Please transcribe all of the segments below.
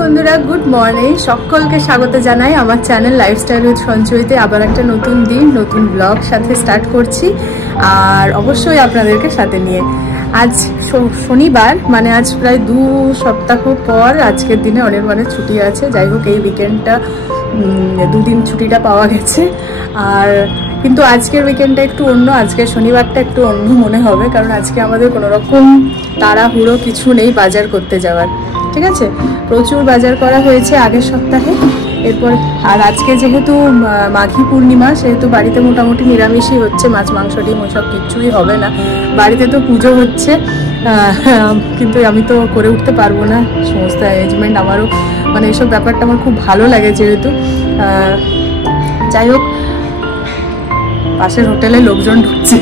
বন্ধুরা, good morning. সকলকে স্বাগত জানাই আমার চ্যানেল লাইফস্টাইল উইথ সঞ্চয়ীতে। আবার একটা নতুন দিন, নতুন ব্লগ সাথে স্টার্ট করছি, আর অবশ্যই আপনাদেরকে সাথে নিয়ে। আজ শনিবার, মানে আজ প্রায় 2 সপ্তাহ পর আজকের দিনে অনির্বাণের ছুটি আছে। যাই হোক, এই উইকেন্ডটা 2 দিন ছুটিটা পাওয়া গেছে। আর কিন্তু আজকের উইকেন্ডটা একটু অন্য, আজকের শনিবারটা একটু অন্য মনে হবে, কারণ আজকে আমাদের কোনো রকম তাড়াহুড়ো কিছু নেই বাজার করতে যাওয়ার। ঠিক আছে, প্রচুর বাজার করা হয়েছে আগের সপ্তাহে। এরপর আর আজকে যেহেতু মাঘী পূর্ণিমা, সেহেতু বাড়িতে মোটামুটি নিরামিষই হচ্ছে, মাছ মাংস ডিম ওসব কিচ্ছুই হবে না। বাড়িতে তো পুজো হচ্ছে, কিন্তু আমি তো করে উঠতে পারবো না সমস্ত অ্যারেঞ্জমেন্ট। আমারও মানে এসব ব্যাপারটা আমার খুব ভালো লাগে যেহেতু। যাই হোক, পাশের হোটেলে লোকজন ঢুকছে।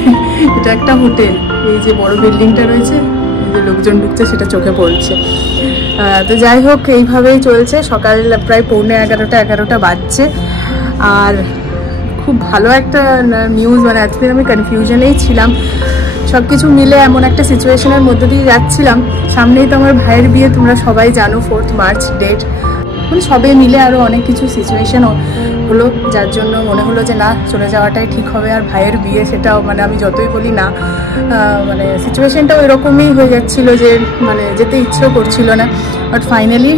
এটা একটা হোটেল, এই যে বড় বিল্ডিংটা রয়েছে, এই যে লোকজন ঢুকছে সেটা চোখে পড়ছে। তো যাই হোক, এইভাবেই চলছে। সকাল প্রায় 11:45 বাজছে। আর খুব ভালো একটা নিউজ, মানে এতদিন আমি কনফিউশনেই ছিলাম, সব কিছু মিলে এমন একটা সিচুয়েশনের মধ্যে দিয়ে যাচ্ছিলাম। সামনেই তো আমার ভাইয়ের বিয়ে, তোমরা সবাই জানো, 4 মার্চ ডেট। মানে সবে মিলে আরও অনেক কিছু সিচুয়েশন হলো, যার জন্য মনে হলো যে না, চলে যাওয়াটাই ঠিক হবে। আর ভাইয়ের বিয়ে, সেটাও মানে আমি যতই বলি না, মানে সিচুয়েশনটাও এরকমই হয়ে যাচ্ছিলো যে মানে যেতে ইচ্ছেও করছিল না। বাট ফাইনালি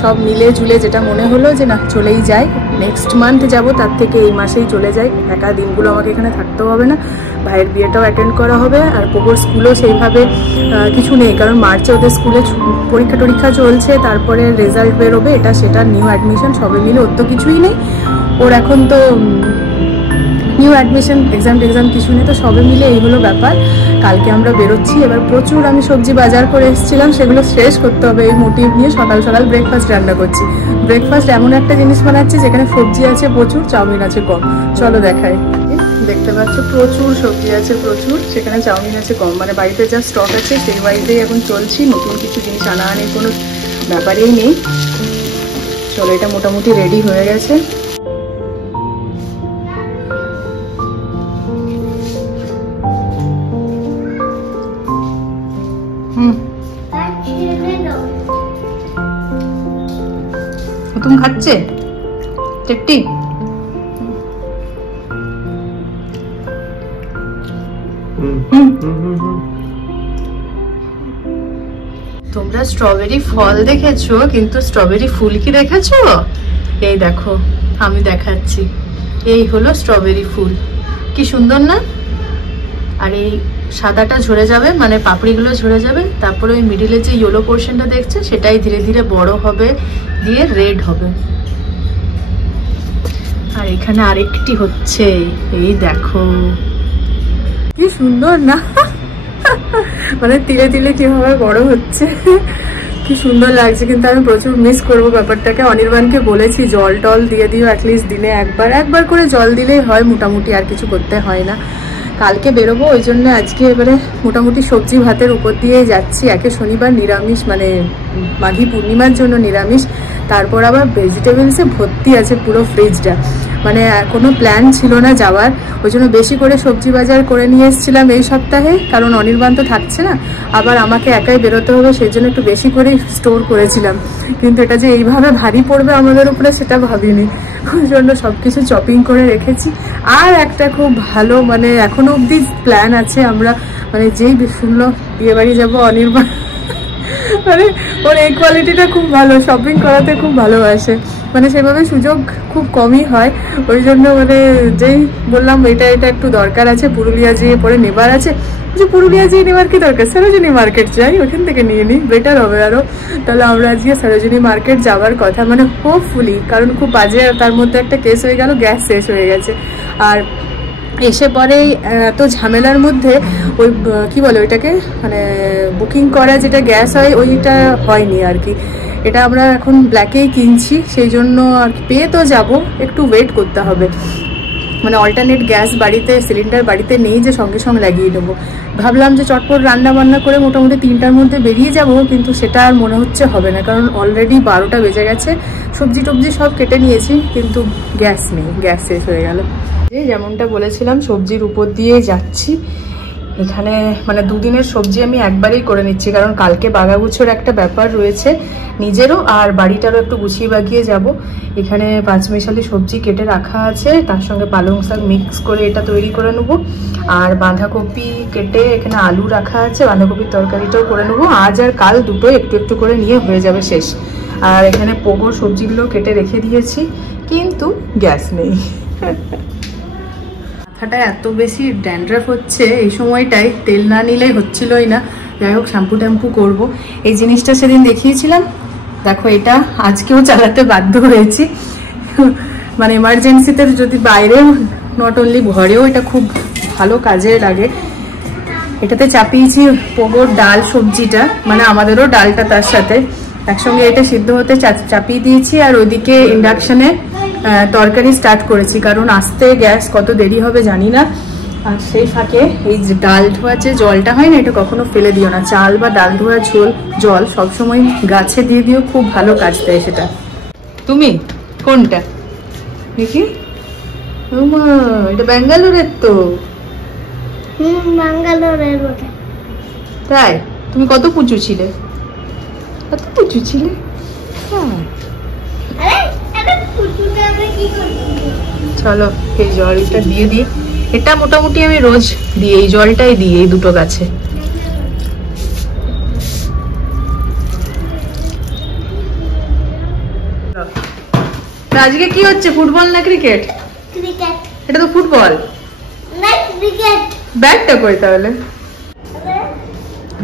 সব মিলে ঝুলে যেটা মনে হলো যে না, চলেই যাই। নেক্সট মান্থ যাব, তার থেকে এই মাসেই চলে যাই। একা দিনগুলো আমাকে এখানে থাকতেও হবে না, ভাইয়ের বিয়েটাও অ্যাটেন্ড করা হবে। আর পোগোর স্কুলও সেইভাবে কিছু নেই, কারণ মার্চে ওদের স্কুলে পরীক্ষা চলছে, তারপরে রেজাল্ট বেরোবে, এটা সেটা, নিউ অ্যাডমিশন, সবে মিলে ওর তো কিছুই নেই। ওর এখন তো নিউ অ্যাডমিশন, এক্সাম কিছু নেই, তো সবে মিলে এই হলো ব্যাপার। কালকে আমরা বেরোচ্ছি। এবার প্রচুর আমি সবজি বাজার করে এসেছিলাম, সেগুলো শেষ করতে হবে এই মোটিভ নিয়ে। সকাল সকাল ব্রেকফাস্ট রান্না করছি। ব্রেকফাস্ট এমন একটা জিনিস বানাচ্ছি যেখানে সবজি আছে প্রচুর, চাউমিন আছে কম। চলো দেখাই। দেখতে পাচ্ছ প্রচুর সবজি আছে, প্রচুর, সেখানে চাউমিন আছে কম। মানে বাড়িতে যা স্টক আছে সেই বাড়িতেই এখন চলছি, নতুন কিছু জিনিস আনার কোনো ব্যাপারেই নেই। চলো, এটা মোটামুটি রেডি হয়ে গেছে। তুমি খাচ্ছে টেপটি? তোমরা স্ট্রবেরি ফল দেখেছো, কিন্তু স্ট্রবেরি ফুল কি দেখেছো? এই দেখো, আমি দেখাচ্ছি। এই হলো স্ট্রবেরি ফুল, কি সুন্দর না? আর এই সাদাটা ঝরে যাবে, মানে পাপড়িগুলো ঝরে যাবে, তারপরে ওই মিডিলে যে ইয়েলো পোর্শনটা দেখছে সেটাই ধীরে ধীরে বড় হবে, দিয়ে রেড হবে। আর এখানে আরেকটি হচ্ছে, এই দেখো কি সুন্দর না? মানে তিলে তিলে কিভাবে বড় হচ্ছে, কি সুন্দর লাগছে। কিন্তু আমি প্রচুর মিস করবো ব্যাপারটাকে। অনির্বাণকে বলেছি জল টল দিয়ে দিও, অ্যাটলিস্ট দিনে একবার করে জল দিলেই হয়, মোটামুটি আর কিছু করতে হয় না। কালকে বেরোবো, ওই জন্য আজকে এবারে মোটামুটি সবজি ভাতের উপর দিয়েই যাচ্ছি। একে শনিবার নিরামিষ, মানে মাঘী পূর্ণিমার জন্য নিরামিষ, তারপর আবার ভেজিটেবলসে ভর্তি আছে পুরো ফ্রিজটা। মানে কোনো প্ল্যান ছিল না যাওয়ার, ওই জন্য বেশি করে সবজি বাজার করে নিয়ে এসেছিলাম এই সপ্তাহে, কারণ অনির্বাণ তো থাকছে না, আবার আমাকে একাই বেরোতে হবে, সেই জন্য একটু বেশি করেই স্টোর করেছিলাম। কিন্তু এটা যে এইভাবে ভারী পড়বে আমাদের উপরে সেটা ভাবিনি, ওই জন্য সব কিছু চপিং করে রেখেছি। আর একটা খুব ভালো, মানে এখনো অবধি প্ল্যান আছে, আমরা মানে যেই শুনলো বিয়েবাড়ি যাবো অনির্বাণ, মানে ওর এই কোয়ালিটিটা খুব ভালো, শপিং করাতে খুব ভালোবাসে, মানে সেভাবে সুযোগ খুব কমই হয়। ওই জন্য মানে যেই বললাম এটা একটু দরকার আছে, পুরুলিয়া যেয়ে পরে নেবার আছে, যে পুরুলিয়া যেয়ে নেবার কি দরকার, সরোজিনী মার্কেট যাই, ওখান থেকে নিয়ে নিই, বেটার হবে আরও। তাহলে আমরা আজকে সরোজিনী মার্কেট যাওয়ার কথা, মানে হোপফুলি, কারণ খুব বাজে তার মধ্যে একটা কেস হয়ে গেল, গ্যাস শেষ হয়ে গেছে। আর এসে পরেই এত ঝামেলার মধ্যে ওই কি বলে ওইটাকে, মানে বুকিং করা যেটা গ্যাস হয় ওইটা হয়নি আর কি। এটা আমরা এখন ব্ল্যাকেই কিনছি, সেই জন্য আর কি পেয়ে তো যাব, একটু ওয়েট করতে হবে। মানে অল্টারনেট গ্যাস বাড়িতে, সিলিন্ডার বাড়িতে নেই যে সঙ্গে সঙ্গে লাগিয়ে নেবো। ভাবলাম যে চটপট রান্না বান্না করে মোটামুটি 3টার মধ্যে বেরিয়ে যাব, কিন্তু সেটা আর মনে হচ্ছে হবে না, কারণ অলরেডি 12টা বেজে গেছে। সবজি টবজি সব কেটে নিয়েছি, কিন্তু গ্যাস নেই, গ্যাস শেষ হয়ে গেল। যেমনটা বলেছিলাম সবজির উপর দিয়ে যাচ্ছি। এখানে মানে দুদিনের সবজি আমি একবারেই করে নিচ্ছি, কারণ কালকে বাগাগুছোর একটা ব্যাপার রয়েছে নিজেরও, আর বাড়িটারও একটু গুছিয়ে বাগিয়ে যাব। এখানে পাঁচমিশালি সবজি কেটে রাখা আছে, তার সঙ্গে পালং শাক মিক্স করে এটা তৈরি করে নেব। আর বাঁধাকপি কেটে এখানে আলু রাখা আছে, বাঁধাকপির তরকারিটাও করে নেবো। আজ আর কাল দুটো একটু একটু করে নিয়ে হয়ে যাবে শেষ। আর এখানে পোগোর সবজিগুলো কেটে রেখে দিয়েছি, কিন্তু গ্যাস নেই। মাথাটা এত বেশি ড্যান্ড্রাফ হচ্ছে এই সময়টায়, তেল না নিলেই হচ্ছিলই না। যাই হোক শ্যাম্পু ট্যাম্পু করবো। এই জিনিসটা সেদিন দেখিয়েছিলাম, দেখো এটা আজকেও চালাতে বাধ্য হয়েছি। মানে এমার্জেন্সিতে যদি বাইরেও নট অনলি ঘরেও এটা খুব ভালো কাজে লাগে। এটাতে চাপিয়েছি পোগোর ডাল সবজিটা, মানে আমাদেরও ডালটা তার সাথে একসঙ্গে এটা সিদ্ধ হতে চাপিয়ে দিয়েছি। আর ওইদিকে ইন্ডাকশনে তরকারি স্টার্ট করেছি, কারণ আসতে গ্যাস কত দেরি হবে জানি না। আর সেই ফাঁকে এই যে ডাল ধোয়া যে জলটা হয় না, এটা কখনো ফেলে দিও না। চাল বা ডাল ধোয়া জল সবসময় গাছে দিয়ে দিও, খুব ভালো কাজ দেয় সেটা। তুমি কোনটা দেখি? এটা ব্যাঙ্গালোরের তো। ব্যাঙ্গালোরের বটে। তাই? তুমি কত পুচু ছিলে? কত পুচু ছিলে? চলো এই জলটা দিয়ে দিই। এটা মোটামুটি আমি রোজ দিই, এই জলটাই দিই এই দুটো গাছে। আজকে কি হচ্ছে, ফুটবল না ক্রিকেট? ক্রিকেট। এটা তো ফুটবল না ক্রিকেট। ব্যাটটা কই তাহলে?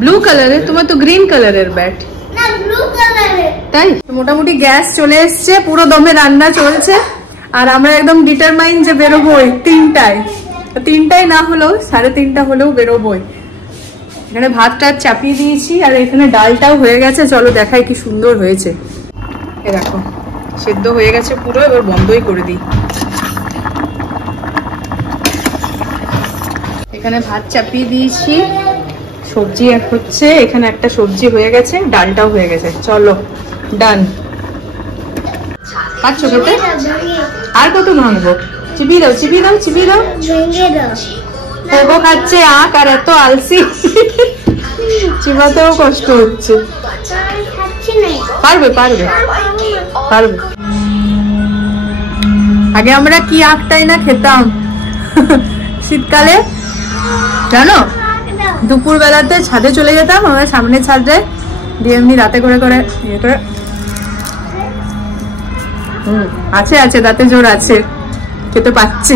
ব্লু কালারের, তোমার তো গ্রিন কালারের ব্যাট। না ব্লু কালারের। তাই মোটামুটি গ্যাস চলে এসছে, পুরো দমে রান্না চলছে। আর আমরা একদম ডিটারমাইন যে বেরোবোই তিনটায় না হলেও 3:30 হলেও বেরোবোই। এখানে ভাতটা চাপিয়ে দিয়েছি, আর এখানে ডালটাও হয়ে গেছে। চলো দেখাই কি সুন্দর হয়েছে। এ দেখো সেদ্ধ হয়ে গেছে পুরো, এবার বন্ধই করে দিই। এখানে ভাত চাপিয়ে দিয়েছি, সবজি হচ্ছে। এখানে একটা সবজি হয়ে গেছে, ডালটাও হয়ে গেছে। চলো ডান। পাচ্ছ খেতে? আর কত ভাঙবো? চিবিয়ে দাও চিবিয়ে দাও চিবিয়ে দাও। পোগো খাচ্ছে আখ, আর এত আলসি চিবাতেও কষ্ট হচ্ছে। পারবে পারবে পারবে। আগে আমরা কি আখটাই না খেতাম শীতকালে, জানো? দুপুর বেলাতে ছাদে চলে যেতাম, আমরা সামনে ছাদে দিয়ে এমনি রাতে করে করে ইয়ে করে। আছে আছে, দাঁতে জোর আছে, খেতে পাচ্ছি।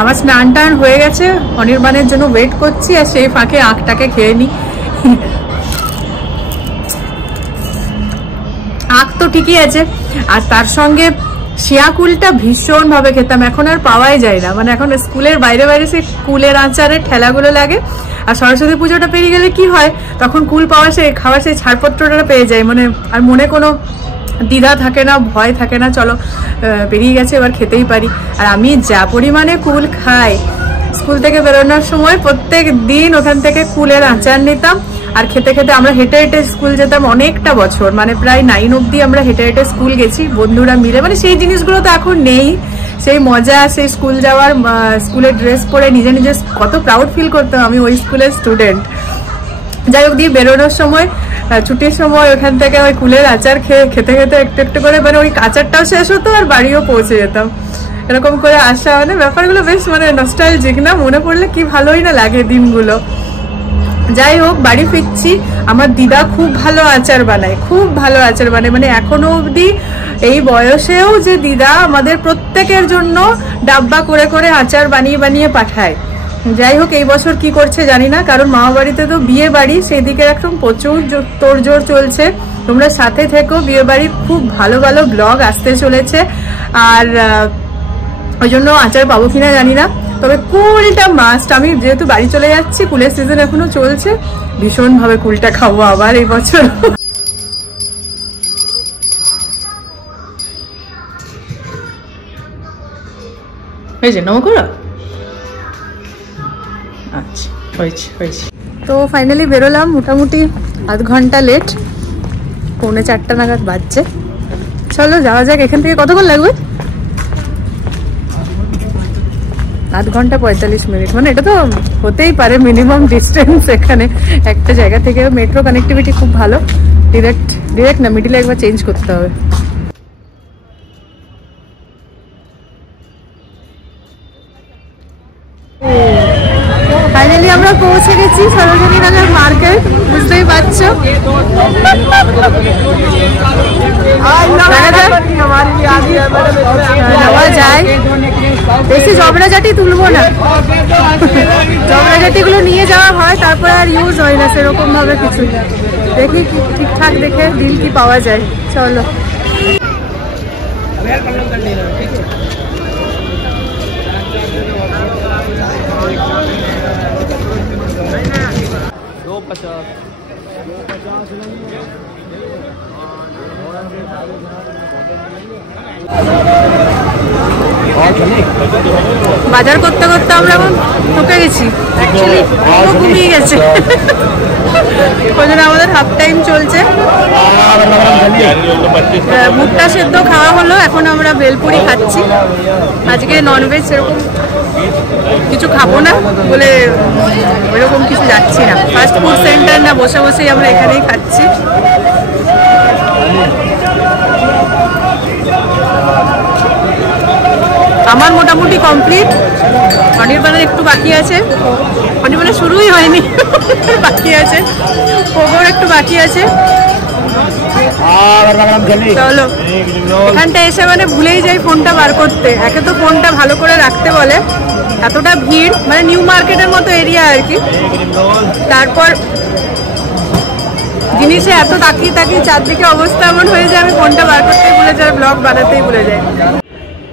আমার স্নান টান হয়ে গেছে, অনির্বাণের জন্য ওয়েট করছি, আর সেই ফাঁকে আখটাকে খেয়ে নি। আখ তো ঠিকই আছে, আর তার সঙ্গে শিয়াকুলটা ভীষণ ভাবে খেতাম, এখন আর পাওয়াই যায় না। মানে এখন স্কুলের বাইরে বাইরে সেই কুলের আচারের ঠেলাগুলো লাগে। আর সরস্বতী পুজোটা পেরিয়ে গেলে কি হয়, তখন কুল পাওয়া খাওয়ার সেই ছাড়পত্রটা পেয়ে যায়, মানে আর মনে কোনো দ্বিধা থাকে না, ভয় থাকে না। চলো পেরিয়ে গেছে, এবার খেতেই পারি। আর আমি যা পরিমাণে কুল খাই, স্কুল থেকে বেরোনোর সময় প্রত্যেক দিন ওখান থেকে কুলের আচার নিতাম। আর খেতে খেতে আমরা হেঁটে হেঁটে স্কুল যেতাম অনেকটা বছর, মানে প্রায় 9 অব্দি আমরা হেঁটে হেঁটে স্কুল গেছি বন্ধুরা মিলে। মানে সেই জিনিসগুলো তো এখন নেই, সেই মজা, সেই স্কুল যাওয়ার, স্কুলের ড্রেস পরে নিজে নিজে কত প্রাউড ফিল করতাম আমি ওই স্কুলের স্টুডেন্ট। যাই হোক, দিয়ে বেরোনোর সময় ছুটির সময় ওখান থেকে ওই কুলের আচার খেতে খেতে একটু একটু করে মানে ওই আচারটাও শেষ হতো আর বাড়িও পৌঁছে যেতাম। এরকম করে আসা, মানে ব্যাপারগুলো বেশ মানে নস্টালজিক না, মনে পড়লে কি ভালোই না লাগে দিনগুলো। যাই হোক, বাড়ি ফিরছি। আমার দিদা খুব ভালো আচার বানায়, খুব ভালো আচার বানায়, মানে এখনো অবধি এই বয়সেও যে দিদা আমাদের প্রত্যেকের জন্য ডাব্বা করে করে আচার বানিয়ে বানিয়ে পাঠায়। যাই হোক, এই বছর কি করছে জানি না, কারণ মামা বাড়িতে তো বিয়ে বাড়ি, সেই দিকে একদম প্রচুর তোড়জোড় চলছে। তোমরা সাথে থেকো, বিয়ে বাড়ির খুব ভালো ভালো ব্লগ আসতে চলেছে। আর ওই জন্য আচার পাবো কিনা জানি না, তবে কুলটা মাস্ট। আমি যেহেতু বাড়ি চলে যাচ্ছি, কুলের সিজন এখনো চলছে, ভীষণভাবে কুলটা খাবো আবার এই বছর। হয়েছে নৌকো? আচ্ছা, হয়েছে হয়েছে। তো ফাইনালি বেরোলাম, মোটামুটি আধ ঘন্টা লেট, 3:45 নাগাদ বাজছে। চলো যাওয়া যাক। এখান থেকে কতক্ষণ লাগবে? আধ ঘন্টা 45 মিনিট, মানে এটা তো হতেই পারে মিনিমাম ডিস্টেন্স। এখানে একটা জায়গা থেকে মেট্রো কানেক্টিভিটি খুব ভালো, ডিরেক্ট না, মিডিলে একবার চেঞ্জ করতে হবে। ফাইনালি আমরা পৌঁছে গেছি সরোজিনী নগর মার্কেট, বুঝতেই পারছো। নেওয়া যায়, বেশি ঝগড়াঝাটি তুলবো না, ঝগড়াঝাটিগুলো নিয়ে যাওয়া হয় তারপর আর ইউজ হয় না সেরকম ভাবে কিছু। দেখি ঠিকঠাক দেখে ডিল কি পাওয়া যায়। চলো বাজার করতে করতে আমরা এখন ঠকে গেছি, অ্যাকচুয়ালি ঘুমিয়ে গেছে। ওই জন্য আমাদের হাফ টাইম চলছে। ভুট্টা সেদ্ধ খাওয়া হলো, এখন আমরা ভেলপুরি খাচ্ছি। আজকে ননভেজ সেরকম কিছু খাবো না বলে ওইরকম কিছু যাচ্ছি না, ফাস্ট ফুড সেন্টার না, বসে বসেই আমরা এখানেই খাচ্ছি। আমার মোটামুটি কমপ্লিট, অনির্বাণের একটু বাকি আছে, অনির্বাণের শুরুই হয়নি, বাকি আছে, ওগোর একটু বাকি আছে। চলো, এখানটা এসে মানে ভুলেই যাই ফোনটা বার করতে। একে তো ফোনটা ভালো করে রাখতে বলে, এতটা ভিড়, মানে নিউ মার্কেটের মতো এরিয়া আর কি। তারপর জিনিসে এত তাকিয়ে তাকিয়ে চারদিকে অবস্থা এমন হয়ে যায় আমি ফোনটা বার করতেই ভুলে যাই, ব্লগ বানাতেই ভুলে যাই।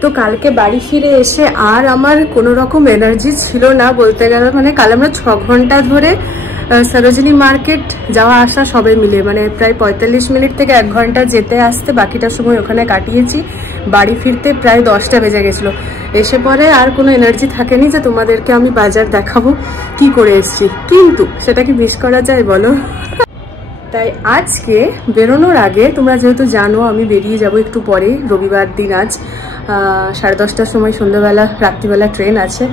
তো কালকে বাড়ি ফিরে এসে আর আমার কোনো রকম এনার্জি ছিল না বলতে গেলে। মানে কাল আমরা 6 ঘন্টা ধরে সরোজিনী মার্কেট যাওয়া আসা সবে মিলে, মানে প্রায় 45 মিনিট থেকে 1 ঘন্টা যেতে আসতে, বাকিটা সময় ওখানে কাটিয়েছি। বাড়ি ফিরতে প্রায় 10টা বেজে গেছিলো। এসে পরে আর কোনো এনার্জি থাকেনি যে তোমাদেরকে আমি বাজার দেখাবো কি করে এসছি, কিন্তু সেটা কি মিস করা যায় বলো। তাই আজকে বেরোনোর আগে, তোমরা যেহেতু জানো আমি বেরিয়ে যাব একটু পরে, রবিবার দিন আজ 10:30টার সময় সন্ধ্যাবেলা রাত্রিবেলা ট্রেন আছে,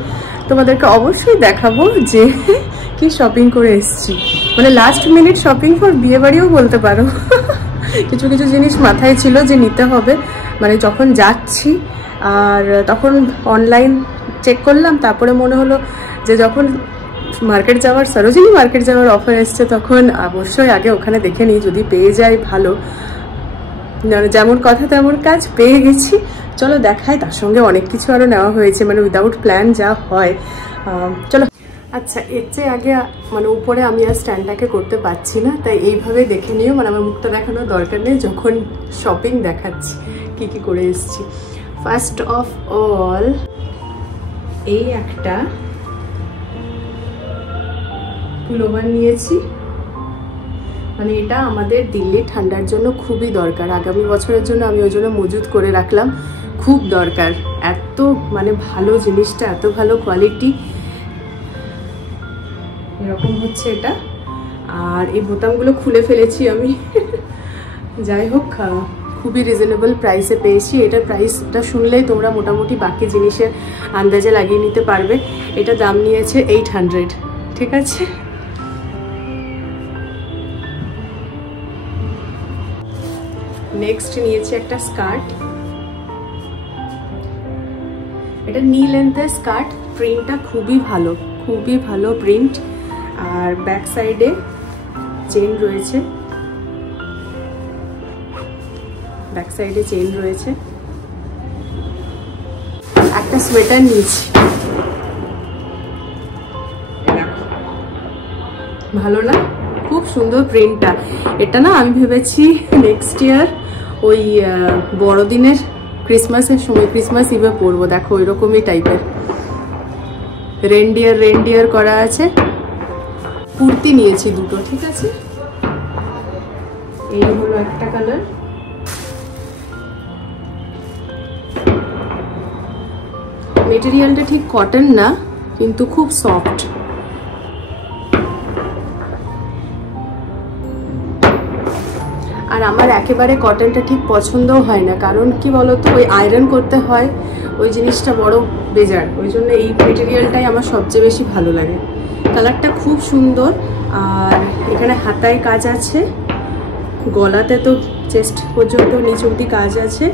তোমাদেরকে অবশ্যই দেখাবো যে কি শপিং করে এসেছি। মানে লাস্ট মিনিট শপিং ফর বিয়ে বাড়িও বলতে পারো। কিছু কিছু জিনিস মাথায় ছিল যে নিতে হবে, মানে যখন যাচ্ছি, আর তখন অনলাইন চেক করলাম, তারপরে মনে হলো যে যখন মার্কেট যাওয়ার, সরোজিনী মার্কেট যাওয়ার অফার এসছে, তখন অবশ্যই আগে ওখানে দেখে নিই, যদি পেয়ে যায় ভালো। যেমন কথা তেমন কাজ, পেয়ে গেছি। চলো দেখাই, তার সঙ্গে অনেক কিছু আরও নেওয়া হয়েছে, মানে উইদাউট প্ল্যান যা হয়। চলো। আচ্ছা, এর চেয়ে আগে মানে উপরে আমি আর স্ট্যান্ডটাকে করতে পারছি না, তাই এইভাবেই দেখে নিও, মানে আমার মুখটা দেখানোর দরকার নেই যখন শপিং দেখাচ্ছি কি কি করে এসেছি। ফার্স্ট অফ অল এই একটা পুলোভার নিয়েছি, মানে এটা আমাদের দিল্লির ঠান্ডার জন্য খুবই দরকার, আগামী বছরের জন্য আমি ওই জন্য মজুত করে রাখলাম, খুব দরকার। এত মানে ভালো জিনিসটা, এত ভালো কোয়ালিটি, এরকম হচ্ছে এটা। আর এই বোতামগুলো খুলে ফেলেছি আমি। যাই হোক, খুবই রিজনেবল প্রাইসে পেয়েছি। এটার প্রাইসটা শুনলেই তোমরা মোটামুটি বাকি জিনিসের আন্দাজে লাগিয়ে নিতে পারবে। এটা দাম নিয়েছে 800, ঠিক আছে। নেক্সট নিয়েছি একটা স্কার্ট, এটা নি লেন্থের স্কার্ট, প্রিন্টটা খুবই ভালো প্রিন্ট, আর ব্যাক সাইডে চেন রয়েছে, একটা সোয়েটার নিয়েছি, ভালো না, খুব সুন্দর প্রিন্টটা। এটা না আমি ভেবেছি নেক্সট ইয়ার ওই বড়দিনের ক্রিসমাসের সময়, ক্রিসমাস ইভে পরবো। দেখো ওইরকমই টাইপের রেনডিয়ার করা আছে। কুর্তি নিয়েছি দুটো, ঠিক আছে। এই হলো একটা কালার, মেটেরিয়ালটা ঠিক কটন না, কিন্তু খুব সফট। আর আমার একেবারে কটনটা ঠিক পছন্দও হয় না, কারণ কি বলতো, ওই আয়রন করতে হয়, ওই জিনিসটা বড় বেজার, ওই জন্য এই মেটেরিয়ালটাই আমার সবচেয়ে বেশি ভালো লাগে। কালারটা খুব সুন্দর, আর এখানে হাতায় কাজ আছে, গলাতে তো চেস্ট পর্যন্ত নিচে অবধি কাজ আছে,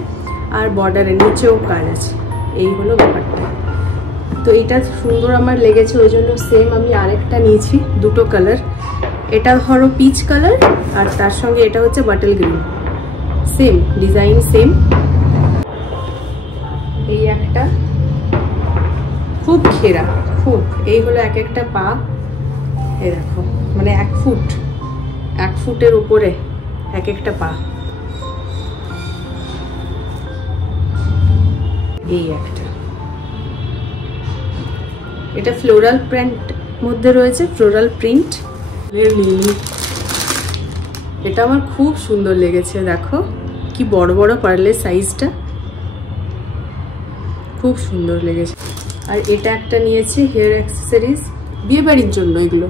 আর বর্ডারের নিচেও কাজ আছে। এই হলো ব্যাপারটা। তো এইটা সুন্দর আমার লেগেছে, ওই জন্য সেম আমি আরেকটা নিয়েছি, দুটো কালার। এটা ধরো পিচ কালার, আর তার সঙ্গে এটা হচ্ছে bottle green, same design same. এই একটা খুব ঘেরা, খুব, এই হলো এক একটা পা, এই দেখো মানে 1 ফুট, 1 ফুটের উপরে এক একটা পা। এই একটা, এটা ফ্লোরাল প্রিন্ট মধ্যে রয়েছে, ফ্লোরাল প্রিন্ট। এটা আমার খুব সুন্দর লেগেছে, দেখো কি বড় বড় পার্লের সাইজটা, খুব সুন্দর লেগেছে। আর এটা একটা নিয়েছি হেয়ার অ্যাক্সেসরিজ, বিয়ে বাড়ির জন্য এগুলো।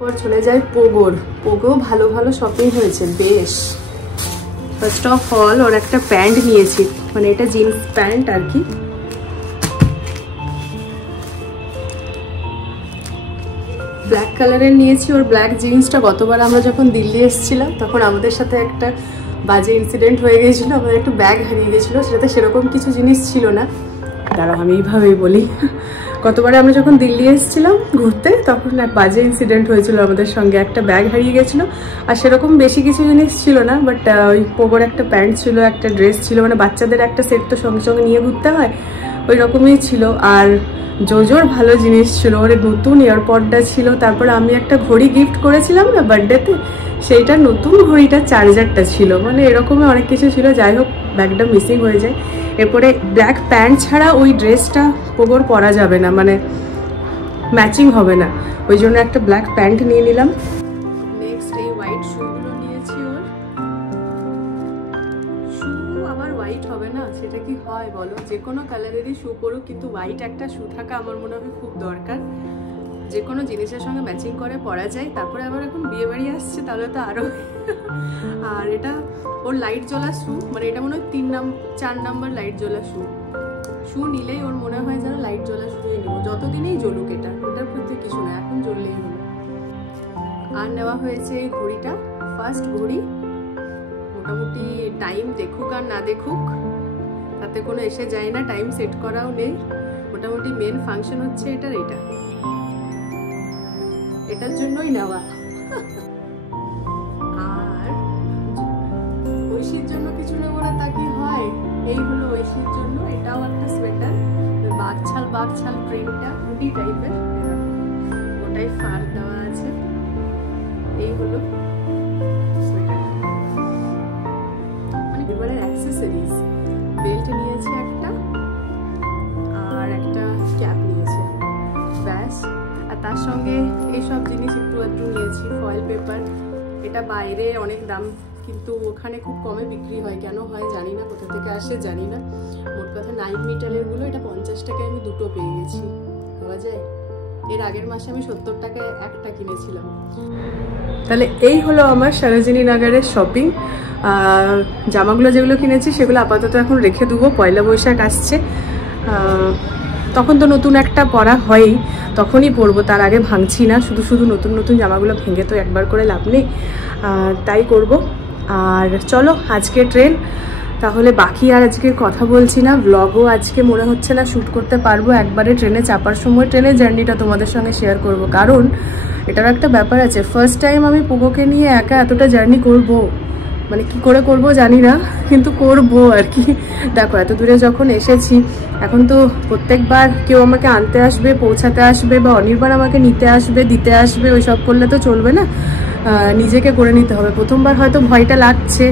পর চলে যায় পোগোর। পোগো ভালো ভালো শপিং হয়েছে বেশ। ফার্স্ট অফ অল ওর একটা প্যান্ট নিয়েছি, মানে এটা জিন্স প্যান্ট আর কি। ব্ল্যাক কালারের নিয়েছি, ওর ব্ল্যাক জিন্সটা গতবার আমরা যখন দিল্লি এসেছিলাম তখন আমাদের সাথে একটা বাজে ইনসিডেন্ট হয়ে গিয়েছিলো, আমাদের একটু ব্যাগ হারিয়ে গেছিলো, সেটাতে সেরকম কিছু জিনিস ছিল না। দাঁড়াও আমি এইভাবেই বলি, গতবারে আমরা যখন দিল্লি এসেছিলাম ঘুরতে তখন এক বাজে ইনসিডেন্ট হয়েছিল আমাদের সঙ্গে, একটা ব্যাগ হারিয়ে গেছিলো, আর সেরকম বেশি কিছু জিনিস ছিল না, বাট ওই পোগোর একটা প্যান্ট ছিল, একটা ড্রেস ছিল, মানে বাচ্চাদের একটা সেট তো সঙ্গে সঙ্গে নিয়ে ঘুরতে হয়, ওই রকমই ছিল। আর জোজোর ভালো জিনিস ছিল, ওর নতুন এয়ারপডটা ছিল, তারপর আমি একটা ঘড়ি গিফট করেছিলাম না বার্থডেতে, সেইটা নতুন ঘড়িটা চার্জারটা ছিল, মানে এরকমই অনেক কিছু ছিল। যাই হোক ব্যাগটা মিসিং হয়ে যায়। এরপরে ব্ল্যাক প্যান্ট ছাড়া ওই ড্রেসটা পোগোর পরা যাবে না, মানে ম্যাচিং হবে না, ওই জন্য একটা ব্ল্যাক প্যান্ট নিয়ে নিলাম। নেক্সট এই হোয়াইট শুগুলো নিয়েছি। ওর শু আবার হোয়াইট হবে না, সেটা কি হয় বলো? যে কোনো কালারেরই শু পরুক, কিন্তু হোয়াইট একটা শু থাকা আমার মনে হয় খুব দরকার, যে কোনো জিনিসের সঙ্গে ম্যাচিং করে পরা যায়। তারপরে আবার এখন বিয়ে বাড়ি আসছে, তাহলে তো আরও। আর এটা ওর লাইট জ্বলা শু, মানে এটা মনে হয় 4 নাম্বার লাইট জ্বলা শু। শু নিলেই ওর মনে হয় যেন লাইট জ্বলা শুয়ে নেবো, যতদিনেই জ্বলুক, এটার প্রতি কিছু না, এখন জ্বললেই হলো। আর নেওয়া হয়েছে এই ঘড়িটা, ফার্স্ট ঘড়ি। মোটামুটি টাইম দেখুক আর না দেখুক তাতে কোনো এসে যায় না, টাইম সেট করাও নেই, মোটামুটি মেন ফাংশন হচ্ছে এটার জন্যই নেওয়া। আর ঐশীর জন্য কিছু নেবো না তা কি হয়? এই হলো ঐশীর জন্য, এটাও একটা সোয়েটার, বাঘছাল প্রিন্টটা, হুডি টাইপের, ওটাই ফার দেওয়া আছে। এই হলো সোয়েটার, মানে এবারের অ্যাক্সেসরিজ। বেল্ট নিয়েছে একটা, আর একটা ক্যাপ নিয়েছে, ব্যাস। আর তার সঙ্গে এইসব জিনিস একটু একটু নিয়েছি। ফয়েল পেপার, এটা বাইরে অনেক দাম, কিন্তু ওখানে খুব কমে বিক্রি হয়, কেন হয় জানি না, কোথা থেকে আসে জানি না। মোট কথা 9 মিটারেরগুলো এটা 50 টাকায় আমি দুটো পেয়ে গেছি, ভাবা যায়। এর আগের মাসে আমি 70 টাকায় একটা কিনেছিলাম। তাহলে এই হলো আমার সরোজিনী নগরের শপিং। জামাগুলো যেগুলো কিনেছি সেগুলো আপাতত এখন রেখে দেবো, পয়লা বৈশাখ আসছে, তখন তো নতুন একটা পরা হয়ই, তখনই পরবো, তার আগে ভাঙছি না। শুধু নতুন নতুন জামাগুলো ভেঙে তো একবার করে লাভ নেই, তাই করব। আর চলো আজকে ট্রেন, তাহলে বাকি আর আজকে কথা বলছি না, ব্লগও আজকে মনে হচ্ছে না শ্যুট করতে পারবো। একবারে ট্রেনে চাপার সময় ট্রেনের জার্নিটা তোমাদের সঙ্গে শেয়ার করব, কারণ এটার একটা ব্যাপার আছে, ফার্স্ট টাইম আমি পোগোকে নিয়ে একা এতটা জার্নি করব, মানে কি করে করব জানি না, কিন্তু করব আর কি। দেখো এত দূরে যখন এসেছি, এখন তো প্রত্যেকবার কেউ আমাকে আনতে আসবে, পৌঁছাতে আসবে, বা অনির্বাণ আমাকে নিতে আসবে, দিতে আসবে, ওই সব করলে তো চলবে না, নিজেকে করে নিতে হবে। প্রথমবার হয়তো ভয়টা লাগছে,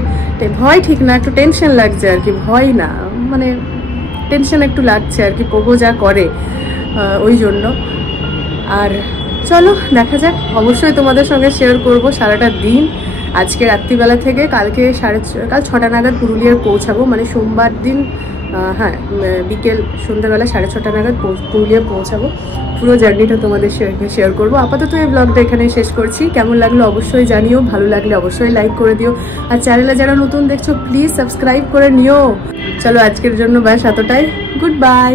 ভয় ঠিক না, একটু টেনশন লাগছে আর কি, ভয় না মানে টেনশন একটু লাগছে আর কি, পোগো যা করে ওই জন্য। আর চলো দেখা যাক, অবশ্যই তোমাদের সঙ্গে শেয়ার করব সারাটা দিন আজকে রাত্রিবেলা থেকে কাল 6টা নাগাদ পুরুলিয়ার পৌঁছাবো, মানে সোমবার দিন হ্যাঁ বিকেল সন্ধ্যাবেলা 6:30 নাগাদ পুরুলিয়া পৌঁছাবো। পুরো জার্নিটা তোমাদের শেয়ার করবো। আপাতত এই ব্লগটা এখানে শেষ করছি। কেমন লাগলো অবশ্যই জানিও, ভালো লাগলে অবশ্যই লাইক করে দিও, আর চ্যানেলে যারা নতুন দেখছো প্লিজ সাবস্ক্রাইব করে নিও। চলো আজকের জন্য ব্যাস এতটাই, গুড বাই।